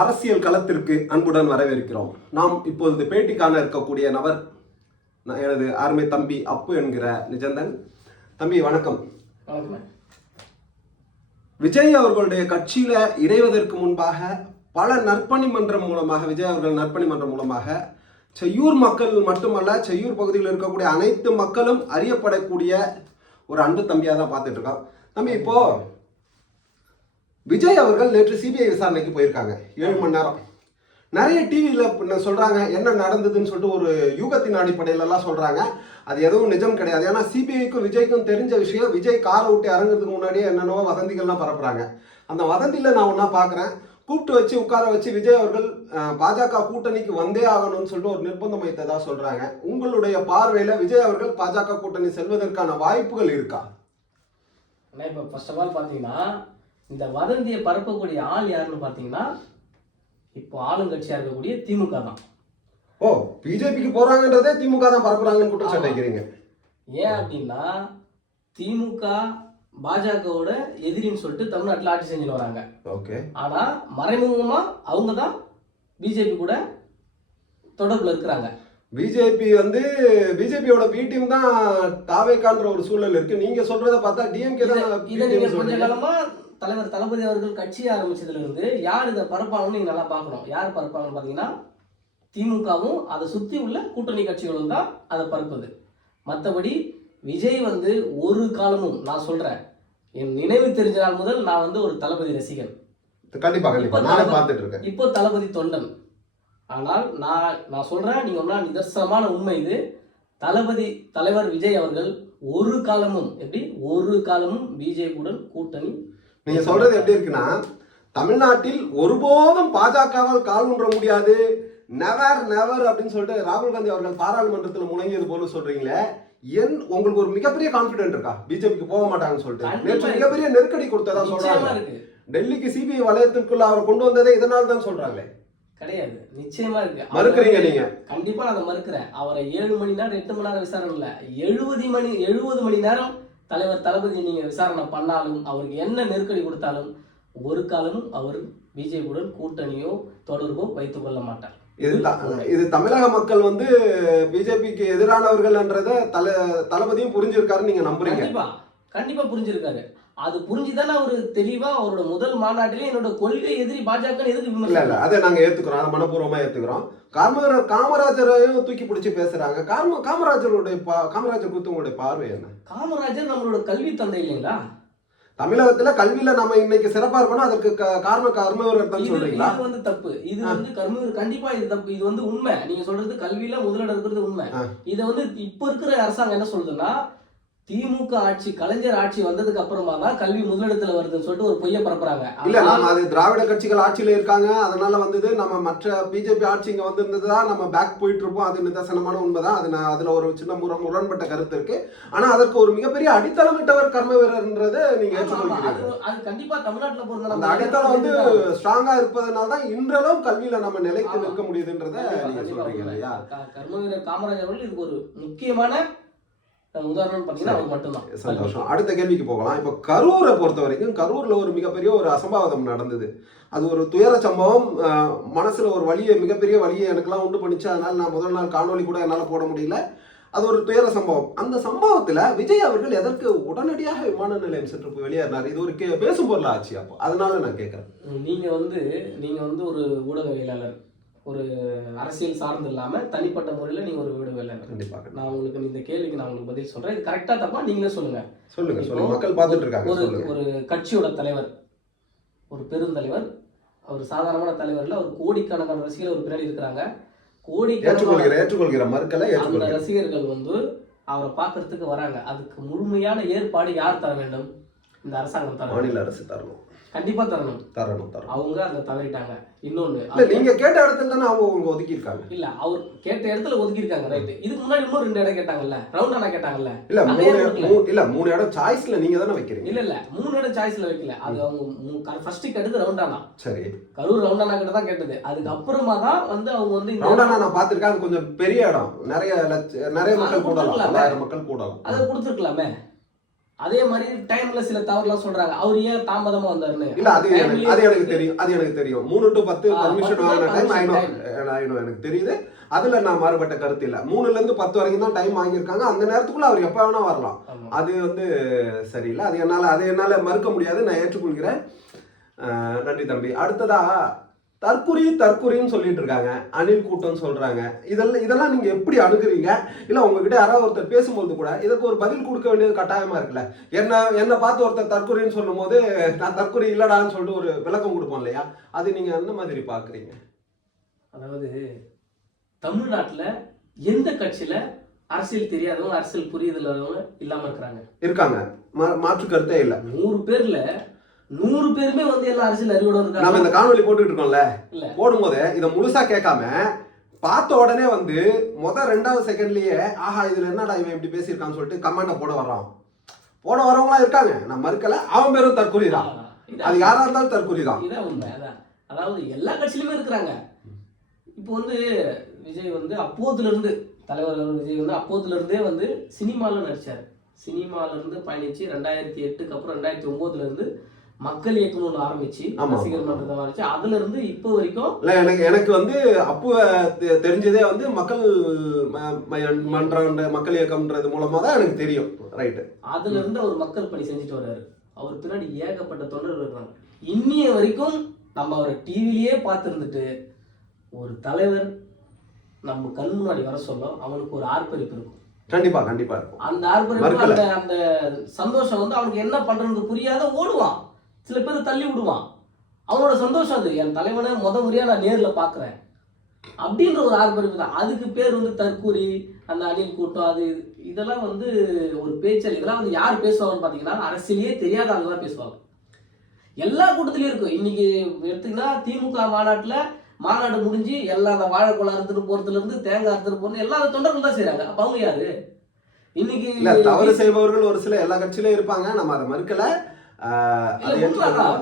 அரசியல் களத்திற்கு அன்புடன் வரவேற்கிறோம். நாம் இப்பொழுது பேட்டி காண இருக்கக்கூடிய நபர் எனது அருமை தம்பி அப்பு என்கிற நிஜந்தன். தம்பி வணக்கம். விஜய் அவர்களுடைய கட்சியில இணைவதற்கு முன்பாக பல நற்பணி மன்றம் மூலமாக விஜய் அவர்கள் நற்பணி மன்றம் மூலமாக செய்யூர் மக்கள் மட்டுமல்ல, செய்யூர் பகுதியில் இருக்கக்கூடிய அனைத்து மக்களும் அறியப்படக்கூடிய ஒரு அன்பு தம்பியா தான் பார்த்துட்டு இருக்கோம். தம்பி, இப்போ விஜய் அவர்கள் நேற்று சிபிஐ விசாரணைக்கு போயிருக்காங்க 7 மணி நேரம். நிறைய டிவியில் சொல்றாங்க என்ன நடந்ததுன்னு சொல்லிட்டு ஒரு யூகத்தின் அடிப்படையில எல்லாம் சொல்றாங்க. அது எதுவும் நிஜம் கிடையாது. ஏன்னா சிபிஐக்கும் விஜய்க்கும் தெரிஞ்ச விஷயம், விஜய் காரை விட்டு இறங்குறதுக்கு முன்னாடியே என்னென்னவோ வதந்திகள்லாம் பரப்புறாங்க. அந்த வதந்தியில நான் ஒன்னா பாக்குறேன், கூப்பிட்டு வச்சு உட்கார வச்சு விஜய் அவர்கள் பாஜக கூட்டணிக்கு வந்தே ஆகணும்னு சொல்லிட்டு ஒரு நிர்பந்தம் வைத்ததா சொல்றாங்க. உங்களுடைய பார்வையில விஜய் அவர்கள் பாஜக கூட்டணி செல்வதற்கான வாய்ப்புகள் இருக்கா? இப்போ ஃபர்ஸ்ட் ஆஃப் ஆல் பார்த்தீங்கன்னா, இந்த வதந்தியை பரப்பக்கூடிய ஆள் யாருன்னு பார்த்தீங்கன்னா, இப்போ ஆளுங்கட்சியா இருக்கக்கூடிய திமுக தான். ஓ, பிஜேபிக்கு போறாங்கன்றதே திமுக தான் பரப்புறாங்கன்னு குற்றச்சாட்டு வைக்கிறீங்க. ஏன் அப்படின்னா, திமுக பாஜகவோட எதிரின்னு சொல்லிட்டு தமிழ்நாட்டில் ஆட்சி செஞ்சுட்டு வராங்க. ஓகே. ஆனா மறைமுகமா அவங்க தான் பிஜேபி கூட தொடர்புல இருக்கிறாங்க. பிஜேபியோட பி டீம் தான் தாவேக்கான்ற ஒரு சூழல் இருக்கு. நீங்க சொல்றத பார்த்தா டிஎம்கே தான். இதை நீங்க கொஞ்ச காலமா தலைவர் தளபதி அவர்கள் கட்சி ஆரம்பிச்சதுல இருந்து யார் இதை பரப்பாங்கன்னு நீங்க நல்லா பார்க்கணும். யார் பரப்பாங்கன்னு பாத்தீங்கன்னா, திமுகவும் அதை சுத்தி உள்ள கூட்டணி கட்சிகளும் தான் அதை பரப்புது. மற்றபடி விஜய் ஒரு காலமும், நான் சொல்றேன், என் நினைவு தெரிஞ்ச நாள் முதல் நான் ஒரு தளபதி ரசிகன். கண்டிப்பா நானே பார்த்துட்டு இருக்கேன். இப்போ தளபதி தொண்டன். ஆனால் நான் சொல்றேன், நீங்க ஒன்னா நிதர்சனமான உண்மை இது. தளபதி தலைவர் விஜய் அவர்கள் ஒரு காலமும் பிஜேபியுடன் கூட்டணி. நீங்க சொல்றது எப்படி இருக்குன்னா, தமிழ்நாட்டில் ஒருபோதும் பாஜகவால் கால் ஊன்ற முடியாது, நெவர் நெவர் அப்படின்னு சொல்லிட்டு ராகுல் காந்தி அவர்கள் பாராளுமன்றத்தில் முழங்கியது போல சொல்றீங்களே. உங்களுக்கு ஒரு மிகப்பெரிய கான்பிடென்ட் இருக்கா பிஜேபிக்கு போக மாட்டாங்கன்னு சொல்லிட்டு? நேற்று மிகப்பெரிய நெருக்கடி கொடுத்ததா சொல்றாங்க. டெல்லிக்கு சிபிஐ வலயத்திற்குள்ள அவரை கொண்டு வந்ததே இதனால தான் சொல்றாங்களே. கிடையாது, நிச்சயமா இருக்கு. மறுக்கிறீங்க நீங்க? கண்டிப்பா நான் அதை மறுக்கிறேன். அவரை 7 மணி நேரம் 8 மணி நேரம் விசாரணை இல்ல, 70 மணி நேரம் தலைவர் தளபதி நீங்க விசாரணை பண்ணாலும், அவருக்கு என்ன நெருக்கடி கொடுத்தாலும் ஒரு காலமும் அவர் பிஜேபியுடன் கூட்டணியோ தொடர்போ வைத்துக் கொள்ள மாட்டார். இது தமிழக மக்கள் பிஜேபிக்கு எதிரானவர்கள்ன்றத தளபதியும் புரிஞ்சிருக்காருன்னு நீங்க நம்புறீங்க? கண்டிப்பா புரிஞ்சிருக்காரு. அது புரிஞ்சுதானே அவரு தெளிவா அவரோட முதல் மாநாட்டிலே என்னோட கொள்கை எதிரி பாஜக எதுக்கு இல்ல அதை நாங்க ஏத்துக்கிறோம், அதை மனப்பூர்வமா ஏத்துக்கிறோம். காமராஜரையும் தூக்கி பிடிச்சி பேசுறாங்க. காமராஜர் குறித்து உங்களுடைய பார்வை என்ன? காமராஜர் நம்மளோட கல்வி தந்தை இல்லைங்களா? தமிழகத்துல கல்வியில நம்ம இன்னைக்கு சிறப்பா இருக்கணும், அதுக்கு காரணம் கர்மவீரர் தான் சொல்றீங்களா? இது தப்பு. இது கர்மவீரர் கண்டிப்பா இது தப்பு. இது உண்மை. நீங்க சொல்றது கல்வியில முதலிடம் இருக்கிறது உண்மை. இத இப்ப இருக்கிற அரசாங்கம் என்ன சொல்றதுன்னா, திமுக ஆட்சி, கலைஞர் ஆட்சி வந்ததுக்கு அப்புறமா தான் கல்வி முதலிடத்துல வருதுன்னு சொல்லிட்டு ஒரு பொய்ய பரப்புறாங்க. இல்ல, நம்ம அது திராவிட கட்சிகள் ஆட்சியில இருக்காங்க, அதனால நம்ம மற்ற பிஜேபி ஆட்சி இங்க வந்திருந்ததுதான் நம்ம பேக் போயிட்டு இருப்போம். அது நிதர்சனமான உண்மைதான். அதுல ஒரு சின்ன முரண்பட்ட கருத்து இருக்கு. ஆனா அதற்கு ஒரு மிகப்பெரிய அடித்தளமிட்டவர் கர்ம வீரர்ன்றதை நீங்க ஏற்றுக்கொள்கிறீங்க. அது கண்டிப்பா தமிழ்நாட்டுல பொறுத்த அந்த அடித்தளம் ஸ்ட்ராங்கா இருப்பதனால தான் இன்றளவும் கல்வியில நம்ம நிலைத்து நிற்க முடியுதுன்றதை நீங்க சொல்றீங்க இல்லையா? கர்ம வீரர் காமராஜர் அவர்கள் இதுக்கு ஒரு முக்கியமான உதாரணம் பார்த்தீங்கன்னா அவர் மட்டும்தான். சந்தோஷம். அடுத்த கேள்விக்கு போகலாம். இப்போ கரூரை பொறுத்த வரைக்கும் கரூர்ல ஒரு மிகப்பெரிய ஒரு அசம்பாவிதம் நடந்தது. அது ஒரு துயர சம்பவம். மனசுல ஒரு மிகப்பெரிய வலியை எனக்கெல்லாம் உண்டு பண்ணிச்சு. அதனால நான் முதல் நாள் காணொலி கூட என்னால் போட முடியல. அது ஒரு துயர சம்பவம். அந்த சம்பவத்துல விஜய் அவர்கள் எதற்கு உடனடியாக விமான நிலையம் சென்று வெளியேறினார்? இது ஒரு பேசும் பொருள் ஆச்சு. அப்போ அதனால நான் கேட்கறேன். நீங்க ஒரு ஊடகவியலாளர், ஒரு அரசியல் சார்ந்து இல்லாம தனிப்பட்ட முறையில் நீங்க ஒரு ஊடகவியலாளர். கண்டிப்பாக நான் உங்களுக்கு இந்த கேள்விக்கு நான் உங்களுக்கு பதில் சொல்றேன். இது கரெக்டா தப்பா நீங்களே சொல்லுங்க. மக்கள் பார்த்துட்டு இருக்காங்க. ஒரு கட்சியோட தலைவர், ஒரு பெருந்தலைவர், அவர் சாதாரணமான தலைவர் இல்ல, ஒரு கோடிக்கணக்கான ரசிகர்கள் ஒரு பின்னாடி இருக்கிறாங்க. ஏற்றுக்கொள்கிற மறுக்கல அந்த ரசிகர்கள் அவரை பார்க்கறதுக்கு வராங்க. அதுக்கு முழுமையான ஏற்பாடு யார் தர வேண்டும்? இந்த அரசாங்கம் தரணும், மாநில அரசு தரணும். கண்டிப்பா தரணும். அவங்க அதை தவறிட்டாங்க. இன்னொன்னு, நீங்க கேட்ட இடத்துல தானே அவங்க ஒதுக்கி இருக்காங்க. இல்ல, அவர் கேட்ட இடத்துல ஒதுக்கி இருக்காங்க. ரைட். இதுக்கு முன்னாடி இன்னும் 2 இடம் கேட்டாங்கல்ல, ரவுண்டானா கேட்டாங்கல்ல. இல்ல 3 இடம் சாய்ஸ்ல நீங்க தானே வைக்கிறீங்க. இல்ல 3 இடம் சாய்ஸ்ல வைக்கல. அது அவங்க ஃபர்ஸ்ட் கேட்டது ரவுண்டானா. சரி, கரூர் ரவுண்டானா கிட்ட தான் கேட்டது. அதுக்கு அப்புறமா தான் அவங்க ரவுண்டானா நான் பாத்துருக்கேன். அது கொஞ்சம் பெரிய இடம், நிறைய மக்கள் கூடலாம், 1000 மக்கள் கூடலாம். அதை கொடுத்துருக்கலாமே. அதே மாதிரி டைம்ல சில தவறுலாம் சொல்றாங்க. அவர் ஏன் தாமதமா வந்தாருன்னு. இல்ல அது எனக்கு தெரியும், அது எனக்கு தெரியும். 3 to 10 பர்மிஷன் வாங்கின டைம் ஆயிடும் எனக்கு தெரியுது. அதுல நான் மாறுபட்ட கருத்து இல்ல. 3ல இருந்து 10 வரைக்கும் தான் டைம் வாங்கியிருக்காங்க. அந்த நேரத்துக்குள்ள அவர் எப்ப வேணா வரலாம். அது சரியில்லை. அது என்னால மறுக்க முடியாது. நான் ஏற்றுக்கொள்கிறேன். நன்றி தம்பி. அடுத்ததா தற்குறின்னு சொல்லிட்டு இருக்காங்க. அணில் கூட்டம் சொல்றாங்க. இதெல்லாம் நீங்க எப்படி அணுகுறீங்க? இல்ல உங்ககிட்ட யாராவது ஒருத்தர் பேசும்போது கூட இதற்கு ஒரு பதில் கொடுக்க வேண்டியது கட்டாயமா இருக்குல்ல. என்ன பார்த்து ஒருத்தர் தற்குறின்னு சொல்லும் போது நான் தற்குறி இல்லடான்னு சொல்லிட்டு ஒரு விளக்கம் கொடுப்போம் இல்லையா? அது நீங்க எந்த மாதிரி பாக்குறீங்க? அதாவது தமிழ்நாட்டுல எந்த கட்சியில அரசியல் தெரியாதவங்க, அரசியல் புரியுதல் இல்லாம இருக்காங்க. மாற்று கருத்தே இல்ல. 100 பேர்ல 100 பேருமே வந்து எல்லாம் அரசியல் அறிவோட இருக்காங்க. நம்ம இந்த காணொலி போட்டுட்டு இருக்கோம்ல, போடும்போது இதை முழுசா கேட்காம பார்த்த உடனே வந்து 2வது செகண்ட்லயே ஆஹா இதுல என்னடா இவன் இப்படி பேசியிருக்கான்னு சொல்லிட்டு கமெண்ட போட வரவங்களா இருக்காங்க. நான் மறுக்கல. அவன் பேரும் தற்குறி தான். அது யாரா இருந்தாலும் தற்குறி தான். இதான் உண்மை. அதாவது எல்லா கட்சியிலுமே இருக்கிறாங்க. இப்போ வந்து விஜய் வந்து அப்போதுல இருந்து தலைவர் விஜய் வந்து அப்போதுல இருந்தே வந்து சினிமால நடிச்சாரு. சினிமால இருந்து பயணிச்சு 2008க்கு அப்புறம் 2009ல இருந்து மக்கள் இயக்கம் ஒன்று ஆரம்பிச்சு ரசிகர் மன்றத்தை ஆரம்பிச்சு அதுல இருந்து இப்போ வரைக்கும் எனக்கு வந்து அப்போ தெரிஞ்சதே வந்து மக்கள் மன்றம் மக்கள் இயக்கம்ன்றது மூலமா தான் எனக்கு தெரியும். ரைட்டு. அதுல இருந்து அவர் மக்கள் பணி செஞ்சுட்டு வர்றாரு. அவர் பின்னாடி ஏகப்பட்ட தொண்டர்கள் இருக்காங்க. இன்னிய வரைக்கும் நம்ம அவரை டிவிலேயே பார்த்துருந்துட்டு ஒரு தலைவர் நம்ம கண் முன்னாடி வர சொல்ல அவனுக்கு ஒரு ஆர்ப்பரிப்பு இருக்கும். கண்டிப்பா இருக்கும். அந்த ஆர்ப்பரிப்பு அந்த சந்தோஷம் வந்து அவனுக்கு என்ன பண்றது புரியாத ஓடுவான். சில பேர் தள்ளி விடுவான். அவனோட சந்தோஷம் அது. என் தலைவனை முறையா நான் நேர்ல பாக்குறேன் அப்படின்ற ஒரு ஆர்ப்பரிப்பு தான். அதுக்கு பேர் வந்து தற்கூரி, அந்த அணில் கூட்டம், அது இதெல்லாம் வந்து ஒரு பேச்சல். இதெல்லாம் வந்து யார் பேசுவாங்கன்னு பாத்தீங்கன்னா அரசியலே தெரியாத ஆளுங்க தான் பேசுவாங்க. எல்லா கூட்டத்திலயும் இருக்கும். இன்னைக்கு எடுத்தீங்கன்னா திமுக மாநாடு முடிஞ்சு எல்லா அந்த வாழைப்பழம் அறுத்துட்டு போறதுல இருந்து தேங்காய் அறுத்துட்டு போறது எல்லா தொண்டர்கள் தான் செய்யறாங்க. அப்ப அவங்க யாரு? இன்னைக்கு தவறு செய்பவர்கள் ஒரு சில எல்லா கட்சியிலும் இருப்பாங்க. நம்ம அதை மறுக்கல.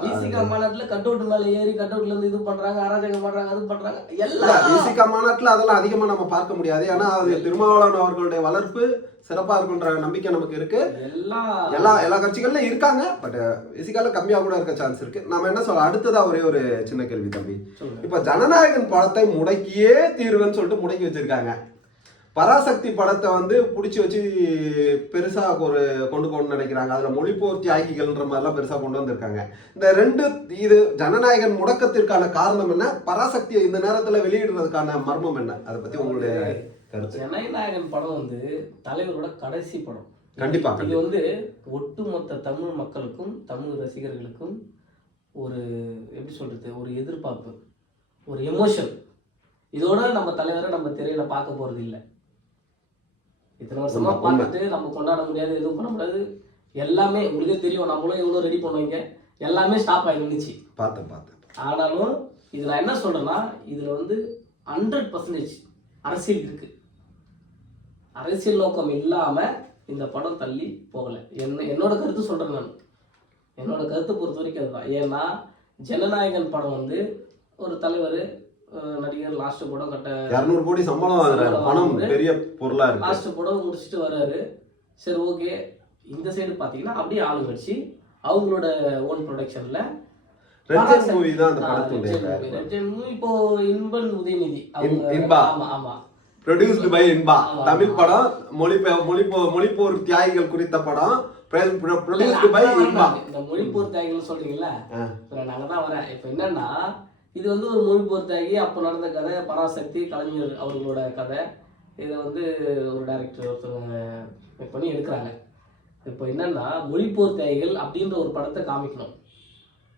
விசிகா மாநாட்டுல கட் அவுட் மேல ஏறி கட் அவுட்ல இருந்து இது பண்றாங்க, அராஜகம் பண்றாங்க, அது பண்றாங்க. எல்லாம் விசிகா மாநாட்டுல அதெல்லாம் அதிகமா நம்ம பார்க்க முடியாது. ஏன்னா அது திருமாவளவன் அவர்களுடைய வளர்ப்பு சிறப்பா இருக்குன்ற நம்பிக்கை நமக்கு இருக்கு. எல்லா கட்சிகள்ல இருக்காங்க. பட் விசிகால கம்மியா கூட இருக்க சான்ஸ் இருக்கு. நம்ம என்ன சொல்ல, அடுத்ததா ஒரு சின்ன கேள்வி தம்பி. இப்ப ஜனநாயகன் படத்தை முடக்கியே தீர்வுன்னு சொல்லிட்டு முடக்கி வச்சிருக்காங்க. பராசக்தி படத்தை வந்து பிடிச்சி வச்சு பெருசா கொண்டு போகணும்னு நினைக்கிறாங்க. அதுல மொழிப்போர் தியாகிகள்ன்ற மாதிரிலாம் பெருசா கொண்டு வந்திருக்காங்க. இது ஜனநாயகன் முடக்கத்திற்கான காரணம் என்ன? பராசக்தியை இந்த நேரத்துல வெளியிடுறதுக்கான மர்மம் என்ன? அதை பத்தி உங்களுடைய கருத்து. ஜனநாயகன் படம் வந்து தலைவரோட கடைசி படம். கண்டிப்பா. இது வந்து ஒட்டுமொத்த தமிழ் மக்களுக்கும் தமிழ் ரசிகர்களுக்கும் ஒரு எப்படி சொல்றது, ஒரு எதிர்பார்ப்பு, ஒரு எமோஷன். இதோட நம்ம தலைவரை நம்ம திரையில பார்க்க போறது இல்லை. இத்தனை வருஷமா பார்த்துட்டு நம்ம கொண்டாட முடியாது, எதுவும் பண்ண முடியாது. எல்லாமே உங்களுக்கே தெரியும். நம்மளும் எவ்வளோ ரெடி பண்ணுவீங்க, எல்லாமே ஸ்டாப் ஆகிருந்துச்சு. பார்த்தேன். ஆனாலும் இது நான் என்ன சொல்றேன்னா, இதுல வந்து 100% அரசியல் இருக்கு. அரசியல் நோக்கம் இல்லாம இந்த படம் தள்ளி போகல. என்னோட கருத்து சொல்றேன். நான் என்னோட கருத்தை பொறுத்த வரைக்கும் அதுதான். ஏன்னா ஜனநாயகன் படம் வந்து ஒரு தலைவர் நடிகர் லாஸ்ட் படம் 200 கோடி சம்பளம் வாங்குறாரு. பணம் பெரிய பொருளா இருக்கு. லாஸ்ட் படம் முடிச்சுட்டு வர்றாரு. சரி, ஓகே. இந்த சைடு பாத்தீங்கன்னா அப்படியே ஆளுங்கட்சி அவங்களோட ஓன் ப்ரொடக்ஷன்ல இப்போ இன்பன் உதயநிதி ஆமா ப்ரொடியூஸ்டு பை இன்பா. தமிழ் படம், மொழிப்போர் தியாகிகள் குறித்த படம், ப்ரொடியூஸ்டு பை இன்பா. இந்த மொழிப்போர் தியாகிகள் சொல்றீங்கல்ல, நாங்க தான் வரேன். இப்போ என்னன்னா, இது வந்து ஒரு மொழிப்போர் தியாகி அப்போ நடந்த கதை. பராசக்தி கலைஞர் அவர்களோட கதை. இதை வந்து ஒரு டைரக்டர் ஒருத்தவங்க பண்ணி எடுக்கிறாங்க. இப்போ என்னன்னா, மொழிப்போர் தியாகிகள் அப்படின்ற ஒரு படத்தை காமிக்கணும்.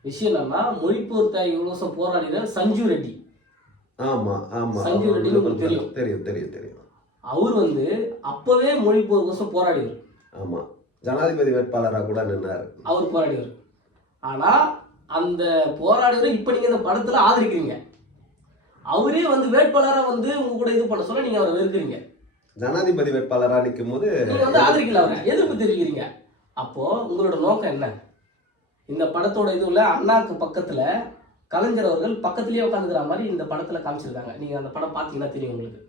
விஷயம் என்னன்னா, மொழிப்போர் தியாகிகள் போராடின சஞ்சு ரெட்டி. சஞ்சு ரெட்டி உங்களுக்கு தெரியும். அவர் வந்து அப்பவே மொழிப்போர் கோசம் போராடிவர். ஆமா, ஜனாதிபதி வேட்பாளராக கூட நின்றார். அவர் போராடிவர். ஆனா அந்த போராடிவரை இப்ப நீங்க இந்த படத்துல ஆதரிக்கிறீங்க. அவரே வந்து வேட்பாளரா வந்து உங்க கூட இது பண்ண சொல்ல நீங்க அவரை வெறுக்கிறீங்க. ஜனாதிபதி வேட்பாளரா நிற்கும் போது நீங்க வந்து ஆதரிக்கல, அவரை எதிர்ப்பு தெரிவிக்கிறீங்க. அப்போ உங்களோட நோக்கம் என்ன? இந்த படத்தோட இதுல அண்ணாக்கு பக்கத்துல கலைஞர் அவர்கள் பக்கத்திலேயே உட்காந்துக்கிற மாதிரி இந்த படத்துல காமிச்சிருக்காங்க. நீங்க அந்த படம் பாத்தீங்கன்னா தெரியும் உங்களுக்கு.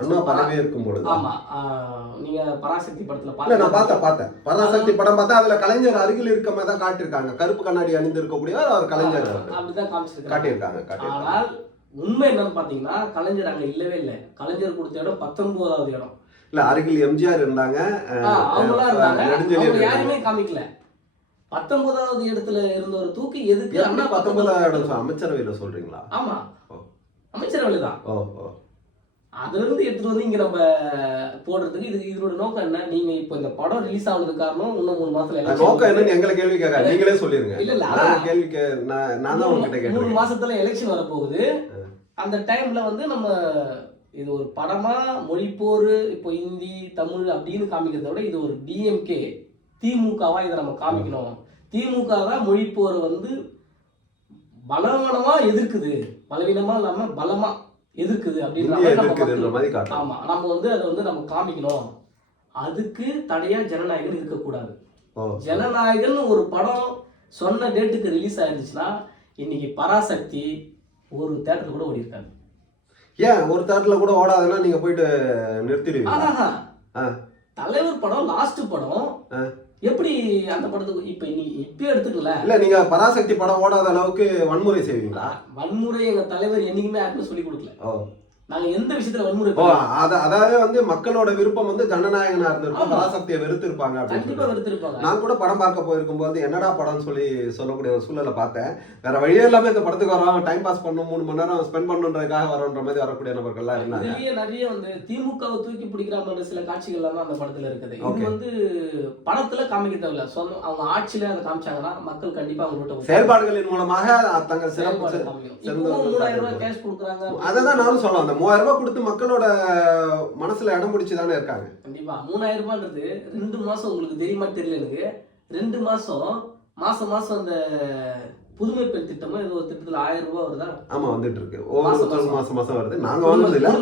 அண்ணா பதவி இருக்கும் பொழுது. ஆமா நீங்க பராசக்தி படத்துல இல்ல நான் பார்த்தேன் பராசக்தி படம் பார்த்தா அதுல கலைஞர் அருகில் இருக்க மாதிரி தான் காட்டியிருக்காங்க. கருப்பு கண்ணாடி அணிந்து இருக்கக்கூடிய ஒரு கலைஞர் அப்படிதான் காட்டியிருக்காங்க. ஆனால் உண்மை என்னன்னு பாத்தீங்கன்னா கலைஞர் அங்க இல்லவே இல்லை. கலைஞர் கொடுத்த இடம் 19வது இடம். இல்ல அருகில் எம்ஜிஆர் இருந்தாங்க, அவங்களா இருந்தாங்க, யாருமே காமிக்கல. 19வது இடத்துல இருந்த ஒரு தூக்கி எதுக்கு அண்ணா 19வது இடம் அமைச்சரவையில சொல்றீங்களா? ஆமா அமைச்சரவையில தான். அதுல இருந்து எடுத்துட்டு வந்து இங்க நம்ம போடுறதுக்கு இதோட நோக்கம் என்ன? நீங்க இப்ப இந்த படம் ரிலீஸ் ஆனதுக்கு காரணம் இன்னும் 3 மாசத்துல நோக்கம் என்னன்னு எங்களை கேள்வி கேட்க நீங்களே சொல்லிருங்க. இல்ல கேள்வி நான் தான் உங்ககிட்ட கேட்டேன். 3 மாசத்துல எலெக்ஷன் வரப்போகுது. அந்த டைம்ல வந்து நம்ம இது ஒரு படமா மொழிப்போர் இப்போ ஹிந்தி தமிழ் அப்படின்னு காமிக்கிறத விட இது ஒரு டிஎம்கே திமுகவா இதை நம்ம காமிக்கணும். திமுக தான் மொழிப்போரை வந்து பலவீனமா எதிர்க்குது, பலவீனமா இல்லாம பலமா எதிர்க்குது அப்படின்ற. ஆமா நம்ம வந்து அதை வந்து நம்ம காமிக்கணும். அதுக்கு தடையா ஜனநாயகன் இருக்கக்கூடாது. ஜனநாயகன் ஒரு படம் சொன்ன டேட்டுக்கு ரிலீஸ் ஆயிருந்துச்சுன்னா இன்னைக்கு பராசக்தி ஒரு தேட்டர் கூட ஓடி இருக்காது. ஏன் ஒரு தேட்டர்ல கூட ஓடாதுன்னா நீங்க போயிட்டு நிறுத்திடுவீங்க? தலைவர் படம் லாஸ்ட் படம் எப்படி அந்த படத்துக்கு இப்ப எடுத்துக்கல. இல்ல நீங்க பராசக்தி படம் ஓடாத அளவுக்கு வன்முறை செய்வீங்களா? வன்முறை எங்க தலைவர் என்னைக்குமே யாருமே சொல்லி கொடுக்கல. நாங்க எந்த விஷயத்துல வன்முறை அதாவது வந்து மக்களோட விருப்பம் வந்து ஜனநாயகனா இருந்திருக்கும், பராசக்தியை வெறுத்து இருப்பாங்க. கண்டிப்பா வெறுத்து இருப்பாங்க. நான் கூட படம் பார்க்க போயிருக்கும் போது என்னடா படம் சொல்லக்கூடிய ஒரு சூழலை பார்த்தேன். வேற வழியே இல்லாம இந்த படத்துக்கு வரோம், டைம் பாஸ் பண்ணணும், 3 மணி நேரம் ஸ்பெண்ட் பண்ணுன்றதுக்காக வரோன்ற மாதிரி வரக்கூடிய நபர்கள்லாம் இருந்தாங்க. நிறைய வந்து திமுகவை தூக்கி பிடிக்கிற மாதிரி சில காட்சிகள் எல்லாம் அந்த படத்துல இருக்குது. இது வந்து படத்துல காமிக்க தேவையில்ல, சொந்த அவங்க ஆட்சியில அதை காமிச்சாங்கன்னா மக்கள் கண்டிப்பா அவங்கள்ட்ட செயல்பாடுகளின் மூலமாக தங்கள் சிறப்பு 3000 ரூபாய் கேஷ் கொடுக்குறாங்க. அதான் நானும் சொல்லுவேன், 3000 ரூபாய் கொடுத்து மக்களோட மனசுல இடம் பிடிச்சுதானே இருக்காங்க. கண்டிப்பா 3000 ரூபாய்ன்றது 2 மாசம் உங்களுக்கு தெரியுமா தெரியல எனக்கு. 2 மாசம் மாசம் அந்த புதுமை பெண் திட்டமா ஏதோ ஒரு திட்டத்துல 1000 ரூபாய் வருதா? ஆமா வந்துட்டு இருக்கு. மாசம் வருது. நாங்க வாங்குறது இல்ல,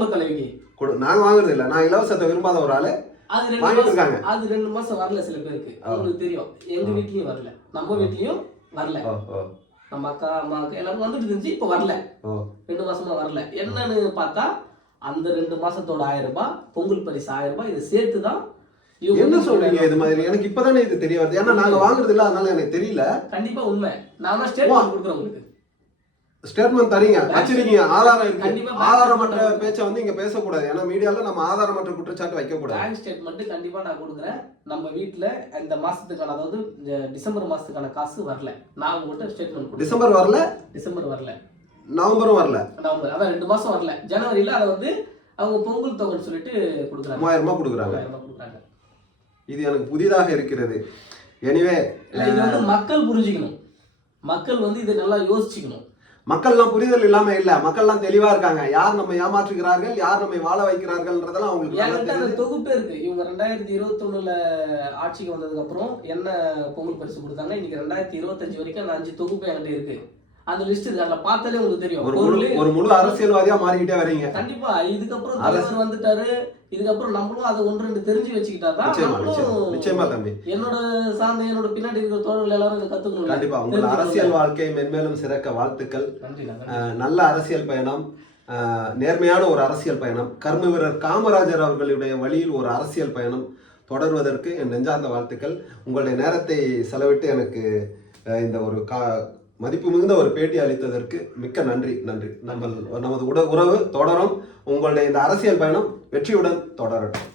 நாங்க வாங்குறது இல்ல. நான் இலவசத்தை விரும்பாத ஒரு ஆளு. அது 2 மாசம் வரல. சில பேருக்கு உங்களுக்கு தெரியும். எங்க வீட்லயும் வரல, நம்ம வீட்லயும் வரல, நம்ம அக்கா அம்மா எல்லாரும் வந்துட்டு இருந்துச்சு, இப்ப வரல. 2 மாசமா வரல. என்னன்னு பார்த்தா அந்த 2 மாசத்தோட 1000 ரூபாய், பொங்கல் பரிசு 1000 ரூபாய், இதை சேர்த்துதான். என்ன சொல்றீங்க? இது மாதிரி எனக்கு இப்பதானே இது தெரிய வருது. ஏன்னா நாங்க வாங்குறது இல்ல, அதனால எனக்கு தெரியல. கண்டிப்பா உண்மை. நான் தான் ஸ்டேட்மெண்ட் கொடுக்குறேன் உங்களுக்கு. ஸ்டேட்மெண்ட் தரீங்க, வச்சிருக்கீங்க, ஆதாரம் இருக்கு. ஆதாரமற்ற பேச்சை வந்து இங்க பேசக்கூடாது. ஏன்னா மீடியால நம்ம ஆதாரமற்ற குற்றச்சாட்டு வைக்க கூடாது. பேங்க் ஸ்டேட்மெண்ட் கண்டிப்பா நான் கொடுக்குறேன். நம்ம வீட்டுல இந்த மாசத்துக்கான, அதாவது டிசம்பர் மாசத்துக்கான காசு வரல. நான் உங்கள்கிட்ட ஸ்டேட்மெண்ட் டிசம்பர் வரல, நவம்பரும் வரல, அதான் 2 மாசம் வரல. ஜனவரியில அதை வந்து அவங்க பொங்கல் தொகைன்னு சொல்லிட்டு கொடுக்குறாங்க, 3000 ரூபாய் கொடுக்குறாங்க. இது எனக்கு புதிதாக இருக்கிறது. எனிவே இது வந்து மக்கள் புரிஞ்சுக்கணும். மக்கள் வந்து இதை நல்லா யோசிச்சுக்கணும். மக்கள்லாம் புரிதல் இல்லாம இல்ல, மக்கள்லாம் தெளிவா இருக்காங்க. யார் நம்ம ஏமாற்றுகிறார்கள், யார் நம்மை வாழ வைக்கிறார்கள்ன்றதெல்லாம் அவங்களுக்கு அந்த தொகுப்பே இருக்கு. இவங்க 2021ல ஆட்சிக்கு வந்ததுக்கு அப்புறம் என்ன பொங்கல் பரிசு கொடுத்தாங்க, இன்னைக்கு 2025 வரைக்கும் அந்த 5 தொகுப்பு என்கிட்ட இருக்கு. அந்த லிஸ்ட் இருக்கு, அதுல பார்த்தாலே உங்களுக்கு தெரியும். ஒரு முழு அரசியல்வாதியா மாறிக்கிட்டே வரீங்க. கண்டிப்பா இதுக்கப்புறம் தலைவர் வந்துட்டாரு, இதுக்கப்புறம் நம்மளும் அதை 1-2 தெரிஞ்சு வச்சுக்கிட்டாதான் நிச்சயமா தம்பி, என்னோட சார்ந்த என்னோட பின்னாடி இருக்கிற தோழர்கள் எல்லாரும் இதை கத்துக்கணும். கண்டிப்பா உங்க அரசியல் வாழ்க்கை மென்மேலும் சிறக்க வாழ்த்துக்கள். நல்ல அரசியல் பயணம், நேர்மையான ஒரு அரசியல் பயணம், கர்ம வீரர் காமராஜர் அவர்களுடைய வழியில் ஒரு அரசியல் பயணம் தொடர்வதற்கு என் நெஞ்சார்ந்த வாழ்த்துக்கள். உங்களுடைய நேரத்தை செலவிட்டு எனக்கு இந்த ஒரு மதிப்பு மிகுந்த ஒரு பேட்டி அளித்ததற்கு மிக்க நன்றி. நமது உறவு தொடரும். உங்களுடைய இந்த அரசியல் பயணம் வெற்றியுடன் தொடரட்டும்.